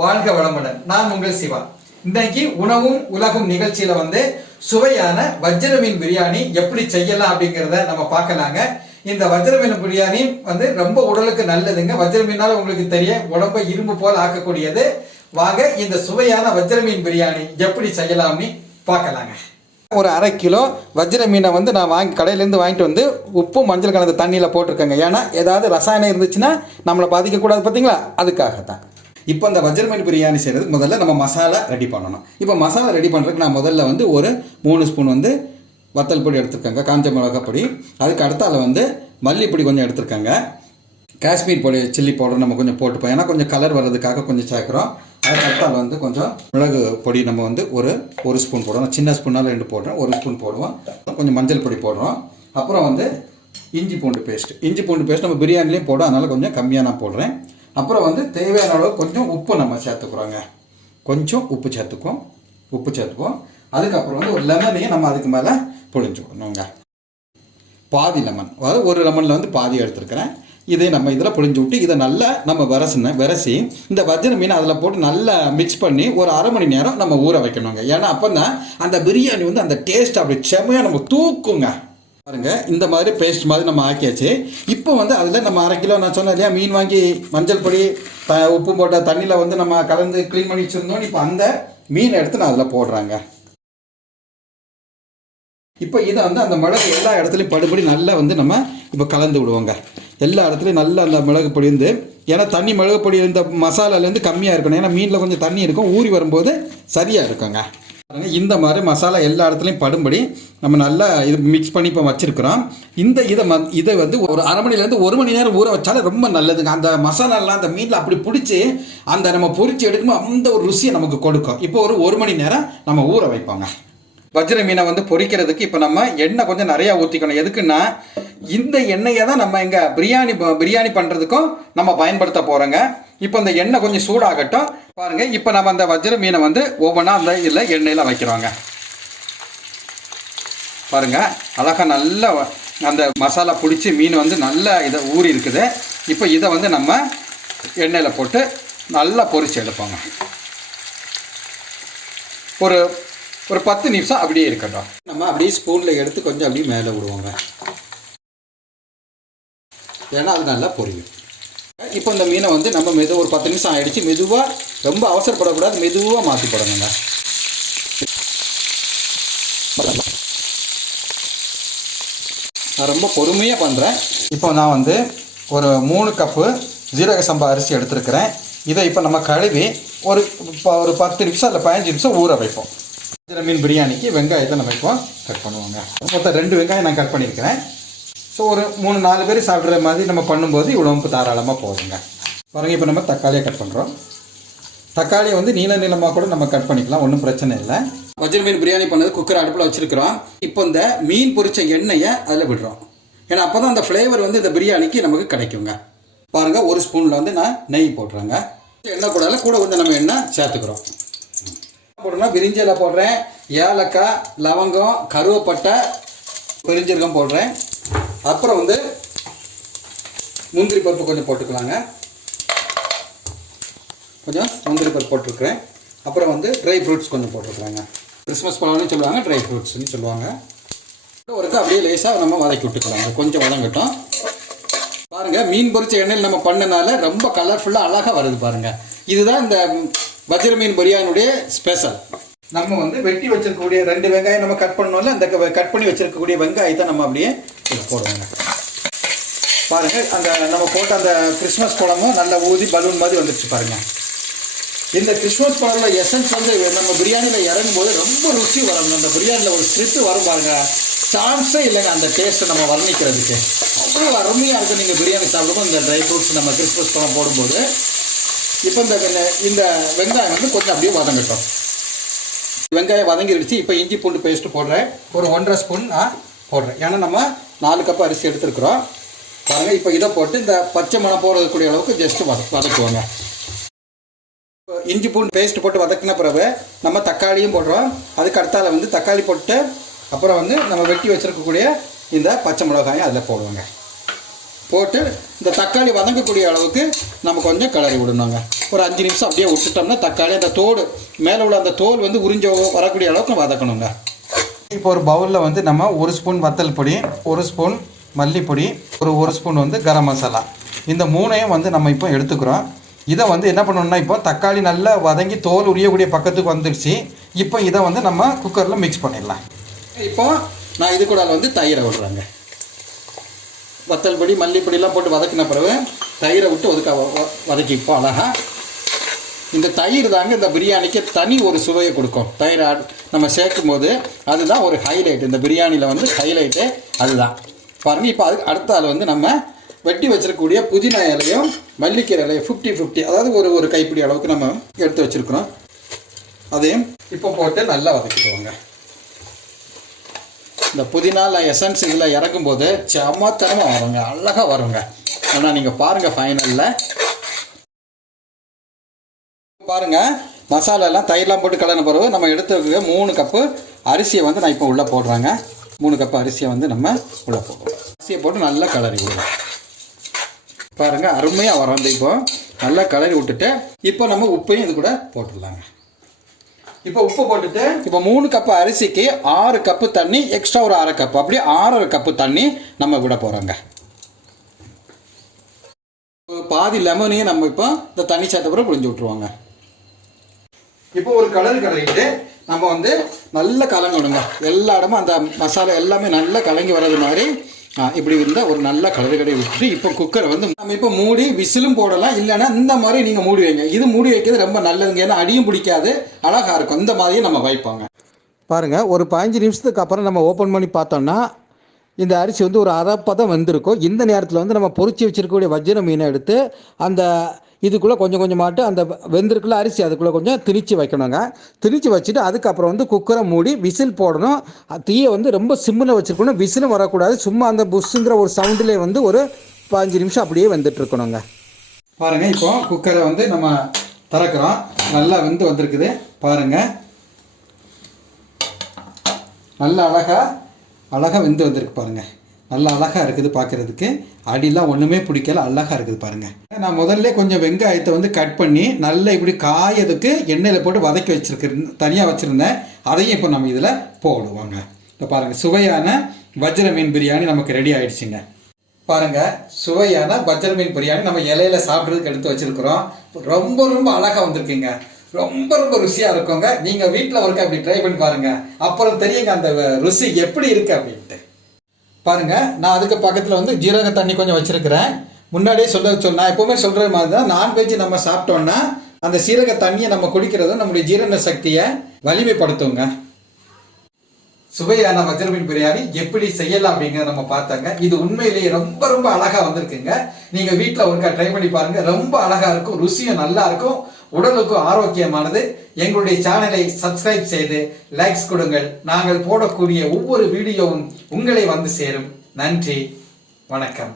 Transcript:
வாழ்க வளமுடன். நான் உங்கள் சிவா. இன்னைக்கு உணவும் உலகும் நிகழ்ச்சியில சுவையான வஜ்ர மீன் பிரியாணி எப்படி செய்யலாம் அப்படிங்கிறத நம்ம பார்க்கலாங்க. இந்த வஜ்ர மீன் பிரியாணி ரொம்ப உடலுக்கு நல்லதுங்க. வஜ்ர மீனால உங்களுக்கு தெரியும், உடம்பை இரும்பு போல ஆக்கக்கூடியது. வாங்க இந்த சுவையான வஜ்ர மீன் பிரியாணி எப்படி செய்யலாம்னு பார்க்கலாங்க. ஒரு 1/2 கிலோ வஜ்ர மீனை நான் கடையிலேருந்து வாங்கிட்டு உப்பு மஞ்சள் கலந்த தண்ணியில் போட்டிருக்கேங்க. ஏன்னா ஏதாவது ரசாயனம் இருந்துச்சுன்னா நம்மளை பாதிக்கக்கூடாது, பார்த்தீங்களா? அதுக்காக தான். இப்போ இந்த வஜ்ர மீன் பிரியாணி செய்கிறதுக்கு முதல்ல நம்ம மசாலா ரெடி பண்ணணும். இப்போ மசாலா ரெடி பண்ணுறதுக்கு நான் முதல்ல ஒரு 3 ஸ்பூன் வத்தல் பொடி எடுத்துருக்கேங்க, காஞ்ச மிளகாய் பொடி. அதுக்கு அடுத்தால மல்லிப்பொடி கொஞ்சம் எடுத்துருக்கேங்க. காஷ்மீர் பொடி சில்லி பவுடர் நம்ம கொஞ்சம் போட்டுப்போம், ஏன்னா கொஞ்சம் கலர் வர்றதுக்காக கொஞ்சம் சேர்க்குறோம். அதுக்கு அடுத்தால கொஞ்சம் மிளகு பொடி நம்ம ஒரு ஸ்பூன் போடுறோம். சின்ன ஸ்பூனால் 2 போடுறோம், 1 ஸ்பூன் போடுவோம். கொஞ்சம் மஞ்சள் பொடி போடுறோம். அப்புறம் இஞ்சி பூண்டு பேஸ்ட் நம்ம பிரியாணிலையும் போடுறோம், அதனால் கொஞ்சம் கம்மியாக நான் போடுறேன். அப்புறம் தேவையான அளவு கொஞ்சம் உப்பு நம்ம சேர்த்துக்குறோங்க. கொஞ்சம் உப்பு சேர்த்துக்குவோம். அதுக்கப்புறம் ஒரு லெமனையும் நம்ம அதுக்கு மேலே புழிஞ்சுக்கணுங்க. பாதி லெமன், அதாவது ஒரு லெமனில் பாதி எடுத்துருக்கிறேன். இதை நம்ம இதில் புழிஞ்சு விட்டு இதை நல்லா நம்ம விரசி இந்த வஜ்ர மீனை அதில் போட்டு நல்லா மிக்ஸ் பண்ணி ஒரு 1/2 மணி நேரம் நம்ம ஊற வைக்கணுங்க. ஏன்னா அப்போ தான் அந்த பிரியாணி அந்த டேஸ்ட் அப்படி செம்மையாக நம்ம தூக்குங்க. பாருங்க, இந்த மாதிரி பேஸ்ட் மாதிரி நம்ம ஆக்கியாச்சு. இப்போ அதில் நம்ம 1/2 கிலோ நான் சொன்னேன் இல்லையா, மீன் வாங்கி மஞ்சள் பொடி உப்பு போட்ட தண்ணியில் நம்ம கலந்து க்ளீன் பண்ணி வச்சுருந்தோம். இப்போ அந்த மீனை எடுத்து நான் அதில் போடுறாங்க. இப்போ இதை அந்த மிளகு எல்லா இடத்துலையும் படுபடி நல்லா நம்ம இப்போ கலந்து விடுவோங்க. எல்லா இடத்துலையும் நல்லா அந்த மிளகு பொடி ஏன்னா தண்ணி மிளகு பொடி இந்த மசாலாலேருந்து கம்மியாக இருக்கணும். ஏன்னா மீனில் கொஞ்சம் தண்ணி இருக்கும், ஊறி வரும்போது சரியாக இருக்குங்க. இந்த மாதிரி மசாலா எல்லா இடத்துலையும் படும்படி நம்ம நல்லா இது மிக்ஸ் பண்ணி இப்போ வச்சுருக்கிறோம். இதை ஒரு 1/2 மணிலேருந்து 1 மணி நேரம் ஊற வச்சாலும் ரொம்ப நல்லதுங்க. அந்த மசாலாலாம் அந்த மீனில் அப்படி பிடிச்சி நம்ம பொரிச்சு எடுக்கும்போது அந்த ஒரு ருசியை நமக்கு கொடுக்கும். இப்போ ஒரு 1 மணி நேரம் நம்ம ஊற வைப்போங்க. வஜ்ர மீனை பொரிக்கிறதுக்கு இப்போ நம்ம எண்ணெய் கொஞ்சம் நிறையா ஊற்றிக்கணும். எதுக்குன்னா இந்த எண்ணெயை தான் நம்ம இங்கே பிரியாணி பண்ணுறதுக்கும் நம்ம பயன்படுத்த போகிறோங்க. இப்போ இந்த எண்ணெய் கொஞ்சம் சூடாகட்டும். பாருங்கள், இப்போ நம்ம அந்த வஜ்ர மீனை ஒவ்வொன்றா அந்த இதில் எண்ணெயில் வைக்கிறோங்க. பாருங்கள், அழகாக நல்லா அந்த மசாலா பிடிச்சி மீன் நல்லா இதை ஊறி இருக்குது. இப்போ இதை நம்ம எண்ணெயில் போட்டு நல்லா பொரிச்சு எடுப்போங்க. ஒரு 10 நிமிஷம் அப்படியே இருக்கட்டும். நம்ம அப்படியே ஸ்பூனில் எடுத்து கொஞ்சம் அப்படியே மேலே விடுவோங்க, ஏன்னா அது நல்லா பொரியும். இப்போ இந்த மீனை நம்ம ஒரு 10 நிமிஷம் ஆகிடுச்சு. மெதுவாக, ரொம்ப அவசரப்படக்கூடாது, மெதுவாக மாற்றி போடணுங்க. நான் ரொம்ப பொறுமையாக பண்ணுறேன். இப்போ நான் ஒரு 3 கப்பு ஜீரக சம்பா அரிசி எடுத்துருக்கிறேன். இதை இப்போ நம்ம கழுவி ஒரு 10 நிமிஷம் இல்லை 15 நிமிஷம் ஊற வைப்போம். வஜ்ர மீன் பிரியாணிக்கு வெங்காயத்தை நம்ம இப்போ கட் பண்ணுவோங்க. மொத்தம் 2 வெங்காயம் நான் கட் பண்ணியிருக்கிறேன். ஸோ ஒரு 3-4 பேர் சாப்பிட்ற மாதிரி நம்ம பண்ணும்போது இவ்வளோ தாராளமாக போதுங்க. பாருங்கள், இப்போ நம்ம தக்காளியை கட் பண்ணுறோம். தக்காளியை நீளமாக கூட நம்ம கட் பண்ணிக்கலாம், ஒன்றும் பிரச்சனை இல்லை. வஜ்ர மீன் பிரியாணி பண்ணது குக்கர் அடுப்பில் வச்சுருக்கிறோம். இப்போ இந்த மீன் பொரிச்ச எண்ணெயை அதில் விடுறோம். ஏன்னா அப்போ தான் அந்த ஃப்ளேவர் இந்த பிரியாணிக்கு நமக்கு கிடைக்குங்க. பாருங்கள், 1 ஸ்பூனில் நான் நெய் போடுறேங்க. எண்ணெய் கூட கொஞ்சம் நம்ம எண்ணெய் சேர்த்துக்கிறோம். போடுறோம்னா பிரிஞ்சி இலை போடுறேன், ஏலக்காய், லவங்கம், கருவேப்பட்டை, பெருஞ்சீரகம் போடுறேன். அப்புறம் முந்திரி பருப்பு கொஞ்சம் போட்டுக்கலாங்க. கொஞ்சம் முந்திரி பருப்பு போட்டிருக்கிறேன். அப்புறம் ட்ரை ஃப்ரூட்ஸ் கொஞ்சம் போட்டிருக்கலாங்க. கிறிஸ்மஸ் பழம்னு சொல்லுவாங்க, ட்ரை ஃப்ரூட்ஸ்னு சொல்லுவாங்க. ஒருக்கா அப்படியே லேசாக நம்ம வதக்கி விட்டுக்கலாங்க, கொஞ்சம் வதங்கட்டும். பாருங்கள், மீன் பொரிச்ச எண்ணெயில் நம்ம பண்ணனால ரொம்ப கலர்ஃபுல்லாக அழகாக வருது பாருங்கள். இதுதான் இந்த வஜ்ர மீன் பிரியாணியுடைய ஸ்பெஷல். நம்ம வெட்டி வச்சிருக்கக்கூடிய 2 வெங்காயம் நம்ம கட் பண்ணோம்ல, அந்த கட் பண்ணி வச்சிருக்கக்கூடிய வெங்காயத்தை நம்ம அப்படியே போடுவோங்க. பாருங்கள், அந்த நம்ம போட்ட அந்த கிறிஸ்மஸ் பழமும் நல்லா ஊதி பலூன் மாதிரி வந்துடுச்சு பாருங்கள். இந்த கிறிஸ்மஸ் பழம்ல எசன்ஸ் நம்ம பிரியாணியில் இறங்கும் போது ரொம்ப ருசி வரும். அந்த பிரியாணியில் ஒரு ஸ்ட்ரிப்பு வரும் பாருங்க, சான்ஸே இல்லைங்க அந்த டேஸ்ட்டை நம்ம வர்ணிக்கிறதுக்கு. அவ்வளோ அருமையாக இருக்கும் நீங்கள் பிரியாணி சாப்பிடும்போது இந்த ட்ரை ஃப்ரூட்ஸ் நம்ம கிறிஸ்மஸ் பழம் போடும்போது. இப்போ இந்த வெங்காயம் கொஞ்சம் அப்படியே வதங்கட்டும். வெங்காயம் வதங்கிடுச்சு. இப்போ இஞ்சி பூண்டு பேஸ்ட்டு போடுறேன். ஒரு 1.5 ஸ்பூன் நான் போடுறேன், ஏன்னா நம்ம 4 கப் அரிசி எடுத்துருக்குறோம். பாருங்கள், இப்போ இதை போட்டு இந்த பச்சை மணம் போடுறதுக்கூடிய அளவுக்கு ஜஸ்ட்டு வதக்குவோங்க. இஞ்சி பூண்டு பேஸ்ட்டு போட்டு வதக்கின பிறகு நம்ம தக்காளியும் போடுறோம். அதுக்கு அடுத்தால தக்காளி போட்டு அப்புறம் நம்ம வெட்டி வச்சுருக்கக்கூடிய இந்த பச்சை மிளகாயும் அதில் போடுவோங்க. போட்டு இந்த தக்காளி வதங்கக்கூடிய அளவுக்கு நம்ம கொஞ்சம் கிளறி விடணுங்க. ஒரு 5 நிமிஷம் அப்படியே விட்டுட்டோம்னா தக்காளி அந்த தோல் மேலே உள்ள அந்த தோல் வந்து உறிஞ்ச வரக்கூடிய அளவுக்கு வதக்கணுங்க. இப்போ ஒரு பவுலில் வந்து நம்ம 1 ஸ்பூன் வத்தல் பொடி, 1 ஸ்பூன் மல்லிப்பொடி, ஒரு ஸ்பூன் வந்து கரம் மசாலா, இந்த 3ஐயும் வந்து நம்ம இப்போ எடுத்துக்கிறோம். இதை வந்து என்ன பண்ணணும்னா இப்போ தக்காளி நல்லா வதங்கி தோல் உரியக்கூடிய பக்கத்துக்கு வந்துடுச்சு. இப்போ இதை வந்து நம்ம குக்கரில் மிக்ஸ் பண்ணிடலாம். இப்போ நான் இது கூட வந்து தயிரை விடுறேங்க. வத்தல் பொடி மல்லிப்பொடியெலாம் போட்டு வதக்கின பிறகு தயிரை விட்டு வதக்கிப்போம் அழகாக. இந்த தயிர் தாங்க இந்த பிரியாணிக்கு தனி ஒரு சுவையை கொடுக்கும். தயிர் நம்ம சேர்க்கும் போது அதுதான் ஒரு ஹைலைட். இந்த பிரியாணியில் வந்து ஹைலைட்டு அதுதான் பாருங்கள். இப்போ அதுக்கு அடுத்த ஆள் வந்து நம்ம வெட்டி வச்சிருக்கக்கூடிய புதினா இலையும் மல்லிக்கீரை இலையும் 50-50, அதாவது ஒரு கைப்பிடி அளவுக்கு நம்ம எடுத்து வச்சுருக்குறோம். அதையும் இப்போ போட்டு நல்லா வதக்கிடுவாங்க. இந்த புதினால எசன்ஸ் இதில் இறக்கும்போது செம்மத்தனமாக வருங்க, அழகாக வருங்க. ஆனால் நீங்கள் பாருங்கள் ஃபைனலில் பாருங்கள் மசாலாலாம் தயிரெலாம் போட்டு கலந்த பிறகு நம்ம எடுத்து 3 கப்பு அரிசியை வந்து நான் இப்போ உள்ளே போடுறேங்க. 3 கப்பு அரிசியை வந்து நம்ம உள்ளே போடுறோம். அரிசியை போட்டு நல்லா கலரி விடுவோம். பாருங்கள் அருமையாக வரும். வந்து இப்போ நல்லா கலரி விட்டுட்டு இப்போ நம்ம உப்பையும் இது கூட போட்டுடலாங்க. இப்போ உப்பு போட்டுட்டு இப்போ 3 கப்பு அரிசிக்கு 6 கப்பு தண்ணி எக்ஸ்ட்ரா ஒரு 1/2 கப்பு, அப்படியே 6 கப்பு தண்ணி நம்ம விட போகிறோங்க. பாதி லெமனையும் நம்ம இப்போ இந்த தண்ணி சேர்த்த பிறகு புழிஞ்சு விட்ருவாங்க. இப்போ ஒரு கலரிட்டு நம்ம வந்து நல்லா கலங்கணுங்க. எல்லா இடமும் அந்த மசாலா எல்லாமே நல்லா கலங்கி வர்றது மாதிரி இப்படி இருந்தால் ஒரு நல்ல கலரி விட்டுட்டு இப்போ குக்கரை வந்து நம்ம இப்போ மூடி விசிலும் போடலாம். இல்லைன்னா இந்த மாதிரி நீங்கள் மூடி வைங்க. இது மூடி வைக்கிறது ரொம்ப நல்லதுங்க. ஏன்னா அடியும் பிடிக்காது, அழகாக இருக்கும். இந்த மாதிரியே நம்ம வைப்பாங்க. பாருங்கள் ஒரு 15 நிமிஷத்துக்கு அப்புறம் நம்ம ஓப்பன் பண்ணி பார்த்தோம்னா இந்த அரிசி வந்து ஒரு அரைப்பதம் வெந்திருக்கும். இந்த நேரத்தில் வந்து நம்ம பொரிச்சு வச்சிருக்கக்கூடிய வஜ்ர மீனை எடுத்து அந்த இதுக்குள்ளே கொஞ்சம் கொஞ்சமாட்டு அந்த வெந்திருக்குள்ள அரிசி அதுக்குள்ளே கொஞ்சம் திணிச்சு வைக்கணுங்க. திணிச்சு வச்சுட்டு அதுக்கப்புறம் வந்து குக்கரை மூடி விசில் போடணும். தீயை வந்து ரொம்ப சிம்மில் வச்சுருக்கணும். விசிலும் வரக்கூடாது. சும்மா அந்த புஷ்ஷுங்கிற ஒரு சவுண்டிலே வந்து ஒரு 15 நிமிஷம் அப்படியே வெந்துட்டு இருக்கணுங்க. பாருங்கள் இப்போ குக்கரை வந்து நம்ம திறக்கிறோம். நல்லா வெந்து வந்திருக்குது பாருங்கள். நல்லா அழகாக வெந்து வந்திருக்கு பாருங்கள். நல்லா அழகாக இருக்குது பார்க்குறதுக்கு. அடிலாம் ஒன்றுமே பிடிக்கல, அழகாக இருக்குது பாருங்கள். நான் முதல்ல கொஞ்சம் வெங்காயத்தை வந்து கட் பண்ணி நல்லா இப்படி காயதுக்கு எண்ணெயில் போட்டு வதக்கி வச்சுருக்கேன், தனியாக வச்சுருந்தேன். அதையும் இப்போ நம்ம இதில் போடுவாங்க. இப்போ பாருங்கள் சுவையான வஜ்ர மீன் பிரியாணி நமக்கு ரெடி ஆகிடுச்சிங்க. பாருங்கள் சுவையான வஜ்ர மீன் பிரியாணி நம்ம இலையில சாப்பிட்றதுக்கு எடுத்து வச்சுருக்குறோம். ரொம்ப ரொம்ப அழகாக வந்திருக்குங்க. ரொம்ப ரொம்ப ருசியாக இருக்குங்க. நீங்கள் வீட்டில் ஒருக்கா அப்படி ட்ரை பண்ணி பாருங்கள். அப்புறம் தெரியுங்க அந்த ருசி எப்படி இருக்குது அப்படின்ட்டு. பாருங்கள் நான் அதுக்கு பக்கத்தில் வந்து ஜீரக தண்ணி கொஞ்சம் வச்சுருக்கிறேன். முன்னாடியே நான் எப்போவுமே சொல்கிற மாதிரி தான், நான்வெஜ் நம்ம சாப்பிட்டோன்னா அந்த சீரக தண்ணியை நம்ம குடிக்கிறதும் நம்முடைய ஜீரண சக்தியை வலிமைப்படுத்துங்க. சுவையான வஜ்ர மீன் பிரியாணி எப்படி செய்யலாம் அப்படிங்கிறத நம்ம பார்த்தாங்க. இது உண்மையிலேயே ரொம்ப ரொம்ப அழகாக வந்திருக்குங்க. நீங்கள் வீட்டில் ஒருக்கா ட்ரை பண்ணி பாருங்கள். ரொம்ப அழகாக இருக்கும், ருசியும் நல்லா இருக்கும், உடலுக்கும் ஆரோக்கியமானது. எங்களுடைய சேனலை சப்ஸ்கிரைப் செய்து லைக்ஸ் கொடுங்கள். நாங்கள் போடக்கூடிய ஒவ்வொரு வீடியோவும் உங்களை வந்து சேரும். நன்றி, வணக்கம்.